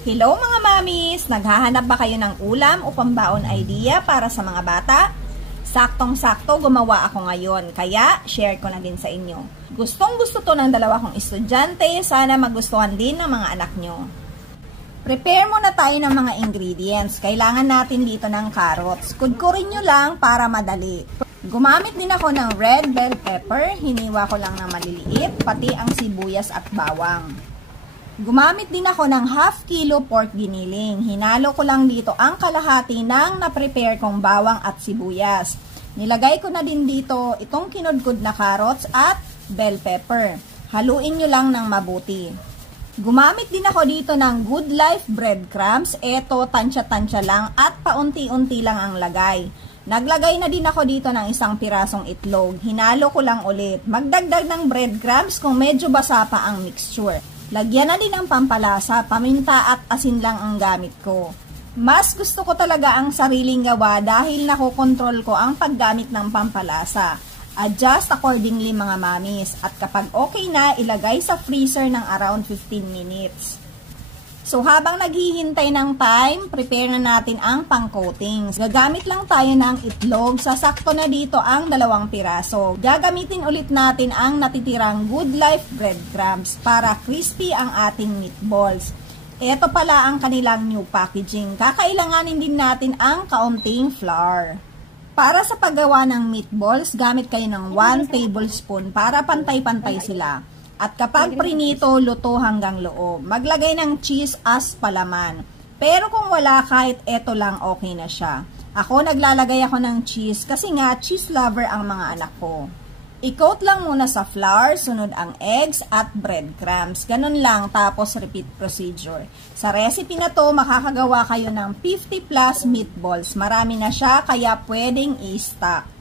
Hello mga mamis! Naghahanap ba kayo ng ulam o pambaon idea para sa mga bata? Saktong-sakto gumawa ako ngayon, kaya share ko na din sa inyo. Gustong-gusto to ng dalawa kong estudyante, sana magustuhan din ng mga anak nyo. Prepare muna tayo ng mga ingredients. Kailangan natin dito ng carrots. Kudkurin nyo lang para madali. Gumamit din ako ng red bell pepper, hiniwa ko lang ng maliliit, pati ang sibuyas at bawang. Gumamit din ako ng ½ kilo pork giniling. Hinalo ko lang dito ang kalahati ng na-prepare kong bawang at sibuyas. Nilagay ko na din dito itong kinudkod na carrots at bell pepper. Haluin nyo lang ng mabuti. Gumamit din ako dito ng Good Life breadcrumbs. Ito, tansya-tansya lang at paunti-unti lang ang lagay. Naglagay na din ako dito ng isang pirasong itlog. Hinalo ko lang ulit. Magdagdag ng breadcrumbs kung medyo basa pa ang mixture. Lagyan na din ng pampalasa, paminta at asin lang ang gamit ko. Mas gusto ko talaga ang sariling gawa dahil nakokontrol ko ang paggamit ng pampalasa. Adjust accordingly mga mamis. At kapag okay na, ilagay sa freezer ng around 15 minutes. So habang naghihintay ng time, prepare na natin ang pang-coatings. Gagamit lang tayo ng itlog. Sasakto na dito ang 2 piraso. Gagamitin ulit natin ang natitirang Good Life breadcrumbs para crispy ang ating meatballs. Ito pala ang kanilang new packaging. Kakailanganin din natin ang kaunting flour. Para sa paggawa ng meatballs, gamit kayo ng 1 tablespoon para pantay-pantay sila. At kapag prinito, luto hanggang loob. Maglagay ng cheese as palaman. Pero kung wala, kahit eto lang okay na siya. Ako naglalagay ako ng cheese kasi nga cheese lover ang mga anak ko. I-coat lang muna sa flour, sunod ang eggs at breadcrumbs. Ganun lang, tapos repeat procedure. Sa recipe na to, makakagawa kayo ng 50 plus meatballs. Marami na siya, kaya pwedeng i-stock.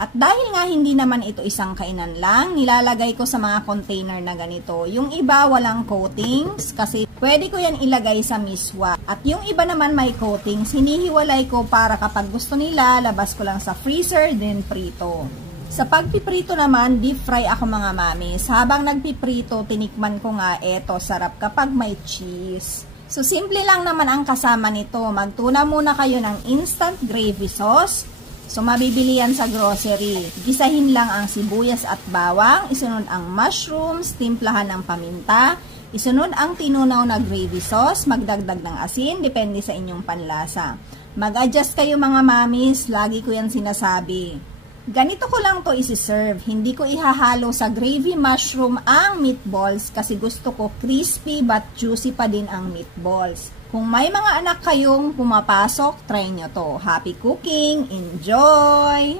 At dahil nga hindi naman ito isang kainan lang, nilalagay ko sa mga container na ganito. Yung iba walang coatings kasi pwede ko yan ilagay sa miswa. At yung iba naman may coatings, hinihiwalay ko para kapag gusto nila, labas ko lang sa freezer, then prito. Sa pagpiprito naman, deep fry ako mga mamis. Habang nagpiprito, tinikman ko nga eto, sarap kapag may cheese. So simple lang naman ang kasama nito. Magtuna muna kayo ng instant gravy sauce. So, mabibili yan sa grocery. Gisahin lang ang sibuyas at bawang, isunod ang mushrooms, timplahan ng paminta, isunod ang tinunaw na gravy sauce, magdagdag ng asin, depende sa inyong panlasa. Mag-adjust kayo mga mamis, lagi ko yan sinasabi. Ganito ko lang to isi-serve, hindi ko ihahalo sa gravy mushroom ang meatballs kasi gusto ko crispy but juicy pa din ang meatballs. Kung may mga anak kayong pumapasok, try nyo to. Happy cooking! Enjoy!